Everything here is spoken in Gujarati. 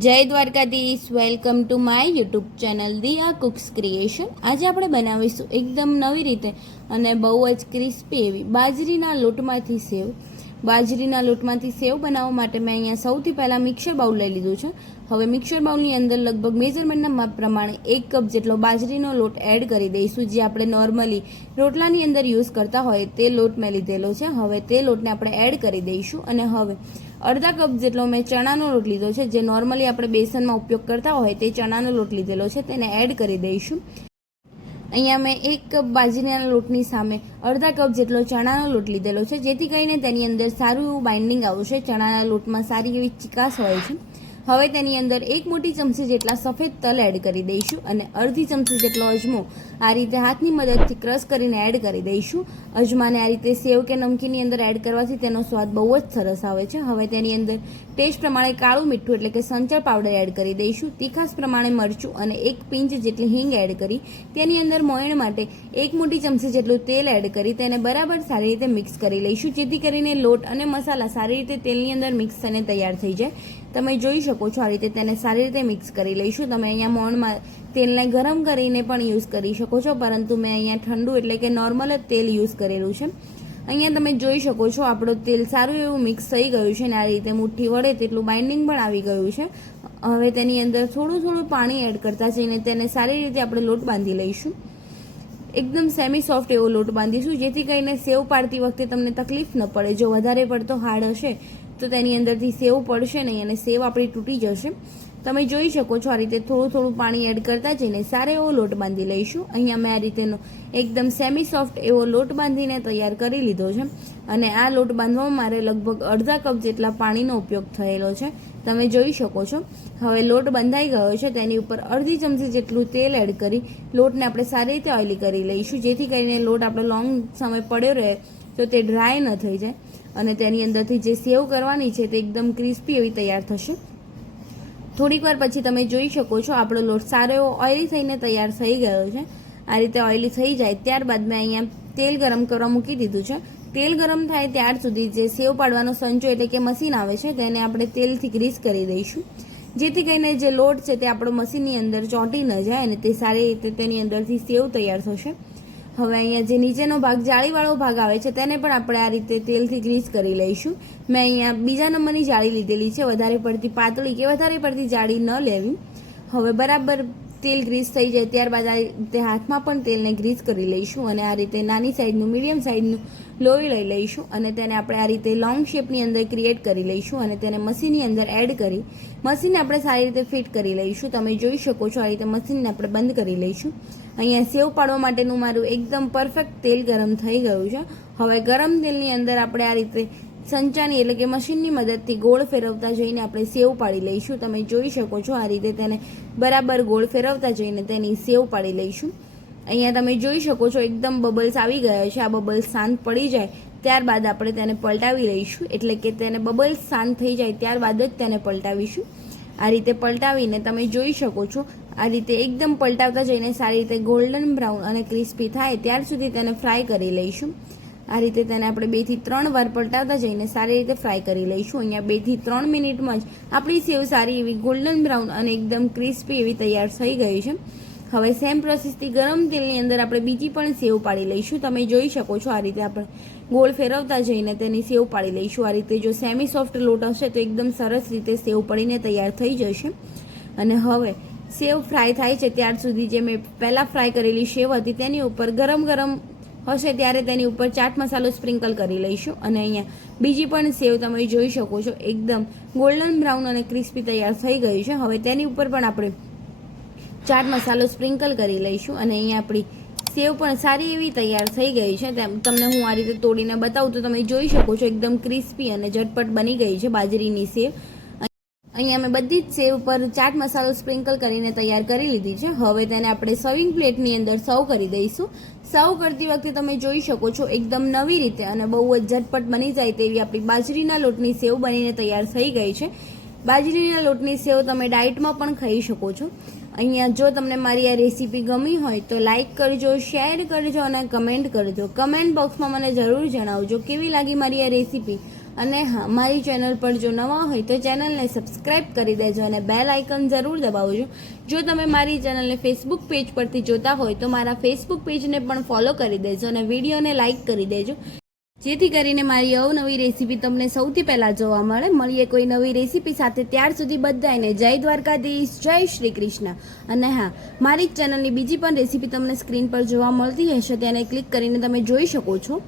જય Dwarkadhish, welcome to my YouTube channel Diya cooks creation. આજે આપણે બનાવીશું એકદમ નવી રીતે અને બહુ જ ક્રિસ્પી એવી બાજરીના લોટમાંથી સેવ। બાજરીના લોટમાંથી સેવ બનાવવા માટે મેં અહીંયા સૌથી પહેલાં મિક્સર બાઉલ લઈ લીધું છે। હવે મિક્સર બાઉલની અંદર લગભગ મેઝરમેન્ટના માપ પ્રમાણે 1 કપ જેટલો બાજરીનો લોટ એડ કરી દઈશું, જે આપણે નોર્મલી રોટલાની અંદર યુઝ કરતા હોય તે લોટ મેં લીધેલો છે। હવે તે લોટને આપણે એડ કરી દઈશું અને હવે અડધા કપ જેટલો મેં ચણાનો લોટ લીધો છે, જે નોર્મલી આપણે બેસનમાં ઉપયોગ કરતા હોય તે ચણાનો લોટ લીધેલો છે, તેને એડ કરી દઈશું। અહીંયા મેં 1 કપ બાજરીના લોટની સામે અડધા કપ જેટલો ચણાનો લોટ લીધેલો છે, જેથી કરીને તેની અંદર સારું એવું બાઇન્ડિંગ આવશે। ચણાના લોટમાં સારી એવી ચીકાશ હોય છે। હવે તેની અંદર 1 મોટી ચમચી જેટલા સફેદ તલ એડ કરી દઈશું અને અડધી ચમચી જેટલો અજમો આ રીતે હાથની મદદથી ક્રશ કરીને એડ કરી દઈશું। અજમાને આ રીતે સેવ કે નમકીનની અંદર એડ કરવાથી તેનો સ્વાદ બહુ જ સરસ આવે છે। હવે તેની અંદર ટેસ્ટ પ્રમાણે કાળું મીઠું એટલે કે સંચળ પાવડર એડ કરી દઈશું, તીખાશ પ્રમાણે મરચું અને 1 પિંચ જેટલી હિંગ એડ કરી તેની અંદર મોયણ માટે 1 મોટી ચમચી જેટલું તેલ એડ કરી તેને બરાબર સારી રીતે મિક્સ કરી લઈશું, જેથી કરીને લોટ અને મસાલા સારી રીતે તેલની અંદર મિક્સ થઈને તૈયાર થઈ જાય। તમે જોઈ શકો છો આ રીતે તેને સારી રીતે મિક્સ કરી લઈશું। તમે અહીંયા મોણમાં તેલને ગરમ કરીને પણ યુઝ કરી શકો છો, પરંતુ મેં અહીંયા ઠંડુ એટલે કે નોર્મલ જ તેલ યુઝ કરેલું છે। અહીંયા તમે જોઈ શકો છો આપણું તેલ સારું એવું મિક્સ થઈ ગયું છે અને આ રીતે મુઠ્ઠી વડે તેટલું બાઇન્ડિંગ પણ આવી ગયું છે। હવે તેની અંદર થોડું પાણી એડ કરતા જઈને તેને સારી રીતે આપણે લોટ બાંધી લઈશું। એકદમ સેમી સોફ્ટ એવો લોટ બાંધીશું, જેથી કરીને સેવ પાડતી વખતે તમને તકલીફ ન પડે। જો વધારે પડતો હાર્ડ હશે તો તેની અંદરથી સેવ પડશે નહીં અને સેવ આપણી તૂટી જશે। તમે જોઈ શકો છો આ રીતે થોડું પાણી એડ કરતા જઈને સારો એવો લોટ બાંધી લઈશું। અહીંયા મેં આ રીતેનો એકદમ સેમી સોફ્ટ એવો લોટ બાંધીને તૈયાર કરી લીધો છે અને આ લોટ બાંધવામાં મારે લગભગ અડધા કપ જેટલા પાણીનો ઉપયોગ થયેલો છે, તમે જોઈ શકો છો। હવે લોટ બંધાઈ ગયો છે, તેની ઉપર અડધી ચમચી જેટલું તેલ એડ કરી લોટને આપણે સારી રીતે ઓઇલી કરી લઈશું, જેથી કરીને લોટ આપણો લોંગ સમય પડ્યો રહે તો તે ડ્રાય ન થઈ જાય અને તેની અંદરથી જે સેવ કરવાની છે તે એકદમ ક્રિસ્પી એવી તૈયાર થશે। થોડીક વાર પછી તમે જોઈ શકો છો આપણો લોટ સારો એવો ઓઇલી થઈને તૈયાર થઈ ગયો છે। આ રીતે ઓઇલી થઈ જાય ત્યારબાદ મેં અહીંયા તેલ ગરમ કરવા મૂકી દીધું છે। તેલ ગરમ થાય ત્યાર સુધી જે સેવ પાડવાનો સંચો એટલે કે મશીન આવે છે તેને આપણે તેલથી ગ્રીસ કરી દઈશું, જેથી કરીને જે લોટ છે તે આપણો મશીનની અંદર ચોંટી ન જાય અને તે સારી રીતે તેની અંદરથી સેવ તૈયાર થશે। હવે અહીંયા જે નીચેનો ભાગ જાળીવાળો ભાગ આવે છે તેને પણ આપણે આ રીતે તેલથી ગ્રીસ કરી લઈશું। મેં અહીંયા બીજા નંબરની જાળી લીધેલી છે, વધારે પડતી પાતળી કે વધારે પડતી જાળી ન લેવી। હવે બરાબર તેલ ગ્રીસ થઈ જાય ત્યારબાદ આ રીતે હાથમાં પણ તેલને ગ્રીસ કરી લઈશું અને આ રીતે નાની સાઈઝનું મીડિયમ સાઈઝનું લોહી લઈ લઈશું અને તેને આપણે આ રીતે લોંગ શેપની અંદર ક્રિએટ કરી લઈશું અને તેને મશીનની અંદર એડ કરી મશીનને આપણે સારી રીતે ફિટ કરી લઈશું। તમે જોઈ શકો છો આ રીતે મશીનને આપણે બંધ કરી લઈશું। અહીંયા સેવ પાડવા માટેનું મારું એકદમ પરફેક્ટ તેલ ગરમ થઈ ગયું છે। હવે ગરમ તેલની અંદર આપણે આ રીતે સંચાની એટલે કે મશીનની મદદથી ગોળ ફેરવતા જઈને આપણે સેવ પાડી લઈશું। તમે જોઈ શકો છો આ રીતે તેને બરાબર ગોળ ફેરવતા જઈને તેની સેવ પાડી લઈશું। અહીંયા તમે જોઈ શકો છો એકદમ બબલ્સ આવી ગયા છે। આ બબલ્સ શાંત પડી જાય ત્યારબાદ આપણે તેને પલટાવી લઈશું, એટલે કે તેને બબલ્સ શાંત થઈ જાય ત્યારબાદ જ તેને પલટાવીશું। આ રીતે પલટાવીને તમે જોઈ શકો છો આ રીતે એકદમ પલટાવતા જઈને સારી રીતે ગોલ્ડન બ્રાઉન અને ક્રિસ્પી થાય ત્યાર સુધી તેને ફ્રાય કરી લઈશું। આ રીતે તેને આપણે 2 થી 3 વાર પલટાવતા જઈને સારી રીતે ફ્રાય કરી લઈશું। અહીંયા 2 થી 3 મિનિટમાં જ આપણી સેવ સારી એવી ગોલ્ડન બ્રાઉન અને એકદમ ક્રિસ્પી એવી તૈયાર થઈ ગઈ છે। હવે સેમ પ્રોસેસથી ગરમ તેલની અંદર આપણે બીજી પણ સેવ પાડી લઈશું। તમે જોઈ શકો છો આ રીતે આપણે ગોળ ફેરવતા જઈને તેની સેવ પાડી લઈશું। આ રીતે જો સેમી સોફ્ટ લોટ હશે તો એકદમ સરસ રીતે સેવ પડીને તૈયાર થઈ જશે। અને હવે સેવ ફ્રાય થાય છે ત્યાર સુધી જે મેં પહેલાં ફ્રાય કરેલી સેવ હતી તેની ઉપર ગરમ હશે ત્યારે તેની ઉપર ચાટ મસાલો સ્પ્રિંકલ કરી લઈશું અને અહીંયા બીજી પણ સેવ તમે જોઈ શકો છો એકદમ ગોલ્ડન બ્રાઉન અને ક્રિસ્પી તૈયાર થઈ ગઈ છે। હવે તેની ઉપર પણ આપણે ચાટ મસાલો સ્પ્રિંકલ કરી લઈશું અને અહીંયા આપણી સેવ પણ સારી એવી તૈયાર થઈ ગઈ છે। તમને હું આ રીતે તોડીને બતાવું તો તમે જોઈ શકો છો એકદમ ક્રિસ્પી અને ઝટપટ બની ગઈ છે બાજરીની સેવ। અહીંયા મેં બધી જ સેવ પર ચાટ મસાલો સ્પ્રિંકલ કરીને તૈયાર કરી લીધી છે। હવે તેને આપણે સર્વિંગ પ્લેટની અંદર સર્વ કરી દઈશું। સર્વ કરતી વખતે તમે જોઈ શકો છો એકદમ નવી રીતે અને બહુ જ ઝટપટ બની જાય તેવી આપણી બાજરીના લોટની સેવ બનીને તૈયાર થઈ ગઈ છે। બાજરીના લોટની સેવ તમે ડાયટમાં પણ ખાઈ શકો છો। અહીંયા જો તમને મારી આ રેસીપી ગમી હોય તો લાઇક કરજો, શેર કરજો અને કમેન્ટ કરજો। કમેન્ટ બોક્સમાં મને જરૂર જણાવજો કેવી લાગી મારી આ રેસીપી અને હા, મારી ચેનલ પર જો નવા હોય તો ચેનલને સબસ્ક્રાઈબ કરી દેજો અને બેલ આઇકન જરૂર દબાવજો. જો તમે મારી ચેનલને ફેસબુક પેજ પરથી જોતા હોય તો મારા ફેસબુક પેજને પણ ફોલો કરી દેજો અને વિડીયોને લાઇક કરી દેજો, જેથી કરીને મારી અવનવી રેસીપી તમને સૌથી પહેલાં જોવા મળે. મળીએ કોઈ નવી રેસીપી સાથે, ત્યાર સુધી બધાને જય દ્વારકાધીશ, જય શ્રી કૃષ્ણ. અને હા, મારી ચેનલની બીજી પણ રેસીપી તમને સ્ક્રીન પર જોવા મળતી હશે, તેને ક્લિક કરીને તમે જોઈ શકો છો.